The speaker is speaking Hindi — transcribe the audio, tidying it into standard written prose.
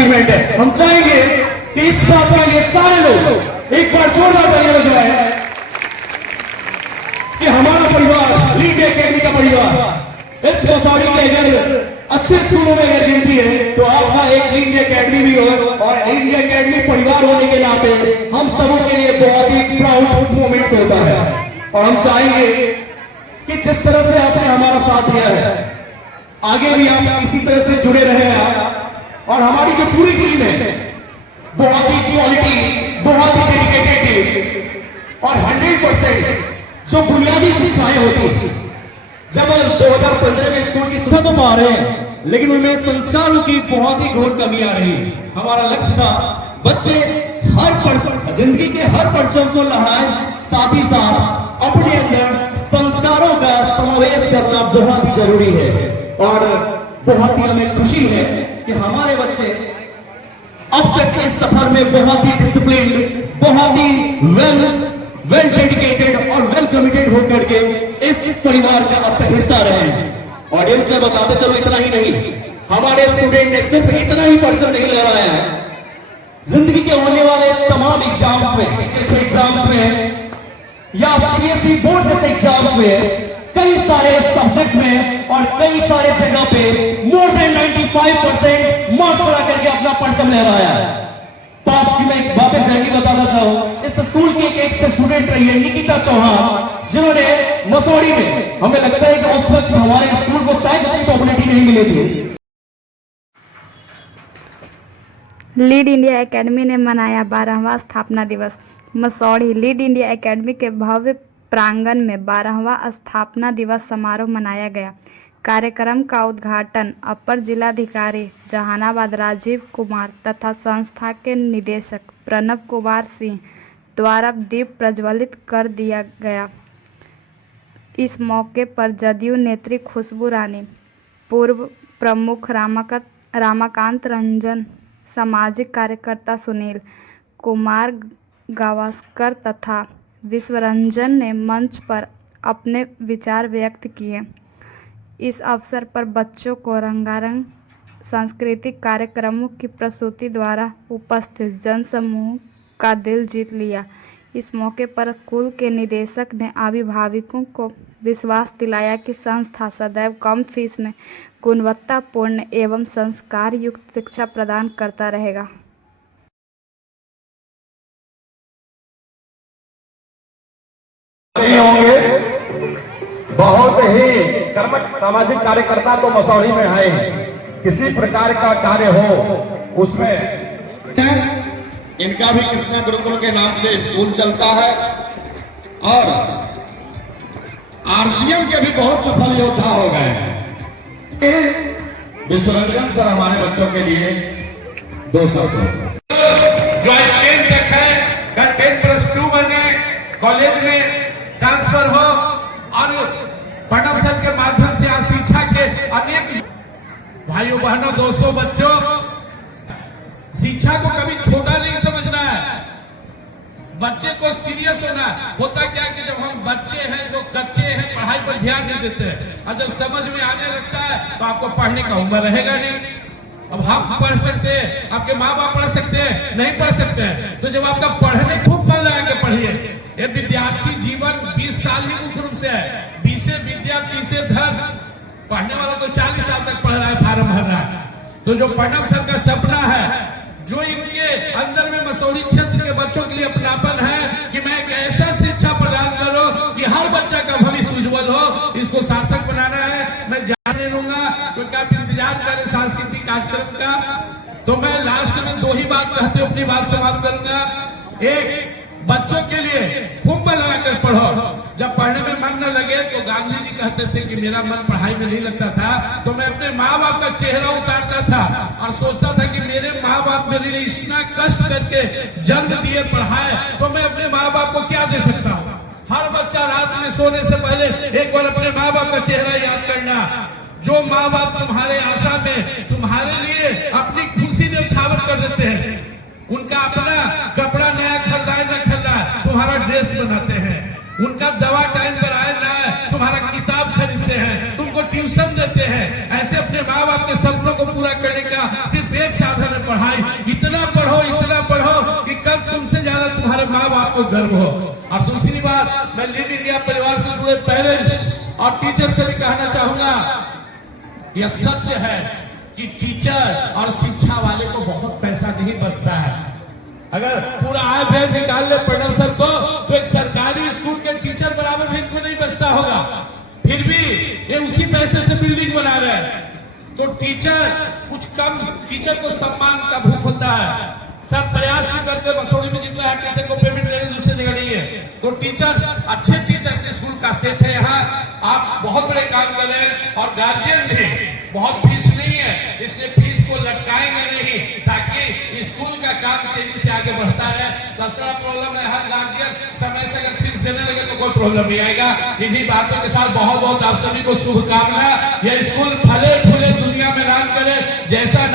अचीवमेंट है। हम चाहेंगे कि इस बात के लिए सारे लोग एक बार जोरदार तालियां बजाएं कि हमारा परिवार लीड डे अकेडमी का परिवार इस मसौढ़ी के अगर अच्छे स्कूलों में अगर गिनती है तो आपका एक लीड डे अकेडमी भी हो, और लीड डे अकेडमी परिवार होने के नाते हम सबों के लिए बहुत ही प्राउड मोमेंट होता है। और हम चाहेंगे कि जिस तरह से आपने हमारा साथ दिया है आगे भी आप इसी तरह से जुड़े रहे हैं, और हमारी जो पूरी टीम है बहुत ही क्वालिटी, बहुत ही डेडिकेटेड और 100% जो बुनियादी शिक्षाएं होती थी। जब 2015 में स्कूल की सुविधा तो पा रहे हैं, लेकिन उनमें संस्कारों की बहुत ही घोर कमी आ रही। हमारा लक्ष्य था बच्चे हर जिंदगी के हर परचम को लहराएं, साथ ही साथ अपने अंदर संस्कारों का समावेश करना बहुत ही जरूरी है। और बहुत ही हमें खुशी है कि हमारे बच्चे अब तक के सफर में बहुत ही डिसिप्लिन, बहुत ही वेल डेडिकेटेड और वेल कमिटेड होकर के इस परिवार का अब तक हिस्सा रहे हैं। ऑडियंस में बताते चलो इतना ही नहीं, हमारे स्टूडेंट ने सिर्फ इतना ही परचम नहीं लगाया है, जिंदगी के होने वाले तमाम एग्जाम्स में, जैसे एग्जाम्स में या सीबीएसई बोर्ड जैसे एग्जाम्स में कई सारे सब्जेक्ट में और कई सारे जगह पे मोर देन 95% मार्क्स ला करके अपना परचम लहराया है। पास की मैं एक बात जाएगी बताना चाहूँ, इस स्कूल की एक से स्टूडेंट रही है निकिता चौहान, जिन्होंने मसौढ़ी में, हमें लगता है कि उस वक्त हमारे स्कूल को शायद इतनी पॉपुलैरिटी नहीं मिली थी। लीड इंडिया एकेडमी ने मनाया 12वां स्थापना दिवस। मसौढ़ी लीड इंडिया एकेडमी के भव्य प्रांगण में 12वां स्थापना दिवस समारोह मनाया गया। कार्यक्रम का उद्घाटन अपर जिलाधिकारी जहानाबाद राजीव कुमार तथा संस्था के निदेशक प्रणव कुमार सिंह द्वारा दीप प्रज्वलित कर दिया गया। इस मौके पर जदयू नेत्री खुशबू रानी, पूर्व प्रमुख रामाकांत रंजन, सामाजिक कार्यकर्ता सुनील कुमार गावस्कर तथा विश्वरंजन ने मंच पर अपने विचार व्यक्त किए। इस अवसर पर बच्चों को रंगारंग सांस्कृतिक कार्यक्रमों की प्रस्तुति द्वारा उपस्थित जनसमूह का दिल जीत लिया। इस मौके पर स्कूल के निदेशक ने अभिभावकों को विश्वास दिलाया कि संस्था सदैव कम फीस में गुणवत्तापूर्ण एवं संस्कार युक्त शिक्षा प्रदान करता रहेगा। होंगे बहुत ही कर्मठ सामाजिक कार्यकर्ता तो मसौढ़ी में आए हैं, किसी प्रकार का कार्य हो उसमें इनका भी कृष्णा गुरुकुल के नाम से स्कूल चलता है, और आरसीएम के भी बहुत सफल योद्धा हो गए हैं। विश्वरंजन सर हमारे बच्चों के लिए 2 शब्द जो 10 तक है, 10+2 बने, कॉलेज में ट्रांसफर हो, और पढ़म सर के माध्यम से आज शिक्षा के अनेक भाइयों बहनों दोस्तों बच्चों, शिक्षा को कभी छोटा नहीं समझना है, बच्चे को सीरियस होना होता क्या कि जब हम बच्चे हैं जो कच्चे हैं पढ़ाई पर ध्यान नहीं देते हैं, और जब समझ में आने लगता है तो आपको पढ़ने का उम्र रहेगा नहीं। अब हम पढ़ सकते हैं, आपके माँ बाप पढ़ सकते हैं, नहीं पढ़ सकते हैं, तो जब आपका पढ़ने खूब मन लगा के पढ़िए। ये विद्यार्थी जीवन 20 साल ही मुख्य रूप से है, 20 विद्या 30 धन, पढ़ने वाला तो 40 साल तक पढ़ रहा है, फार्म भर रहा है। तो जो प्रणव सर का सपना है, जो इनके अंदर में मसौढ़ी क्षेत्र के बच्चों के लिए अपनापन है कि मैं एक ऐसा शिक्षा प्रदान करूं कि हर बच्चा का भविष्य उज्जवल हो, इसको सार्थक बनाना है। मैं जाने लूंगा क्योंकि आप इंतजार करें सांस्कृतिक कार्यक्रम का, तो मैं लास्ट में 2 ही बात कहते हुए अपनी बात समाप्त करूंगा। एक, बच्चों के लिए खूब मन लगाकर पढ़ो, जब पढ़ने में मन न लगे तो गांधी जी कहते थे कि मेरा मन पढ़ाई में नहीं लगता था, तो मैं अपने माँ बाप का चेहरा उतारता था और सोचता था कि मेरे माँ बाप मेरे लिए इतना कष्ट करके जन्म दिए, पढ़ाए, तो मैं अपने माँ बाप को क्या दे सकता हूँ। हर बच्चा रात में सोने से पहले एक बार अपने माँ बाप का चेहरा याद करना। जो माँ बाप तुम्हारे आशा में तुम्हारे लिए अपनी खुशी न्यौछावर कर देते हैं, उनका अपना कपड़ा नया खरीदाए न खरीदाए तुम्हारा ड्रेस बनाते हैं, उनका दवा टाइम पर आए ना तुम्हारा किताब खरीदते हैं, तुमको ट्यूशन देते हैं। ऐसे अपने माँ बाप के सपनों को पूरा करने का सिर्फ एक साधन है पढ़ाई। इतना पढ़ो कि कल तुमसे ज्यादा तुम्हारे माँ बाप को गर्व हो। और दूसरी बात, मैं लीड इंडिया परिवार से जुड़े पेरेंट्स और टीचर से भी कहना चाहूंगा, यह सच है कि टीचर और शिक्षा वाले को बहुत पैसा नहीं बचता है। अगर पूरा आय व्यय निकाल ले प्रोडक्शन को, तो एक सरकारी स्कूल के टीचर बराबर भी इनको नहीं बचता होगा। फिर भी ये उसी पैसे से बिल्डिंग बना रहे हैं। तो टीचर कुछ कम, टीचर को सम्मान का भूख होता है। सब प्रयास भी करते, मसौड़ी में जितना है टीचर को पेमेंट देने, दूसरी जगह नहीं है। तो टीचर, अच्छे टीचर से स्कूल का सेट है यहाँ। आप बहुत बड़े काम कर रहे हैं। और गार्जियन भी, बहुत फीस नहीं है, इसलिए फीस को लटकाएंगे नहीं, ताकि स्कूल का काम तेजी से आगे बढ़ता रहे। सबसे बड़ा प्रॉब्लम है, हर गार्जियन समय से अगर फीस देने लगे तो कोई प्रॉब्लम नहीं आएगा। इन्हीं बातों के साथ बहुत बहुत आप सभी को शुभकामना। यह स्कूल फले फूले, दुनिया में नाम करे, जैसा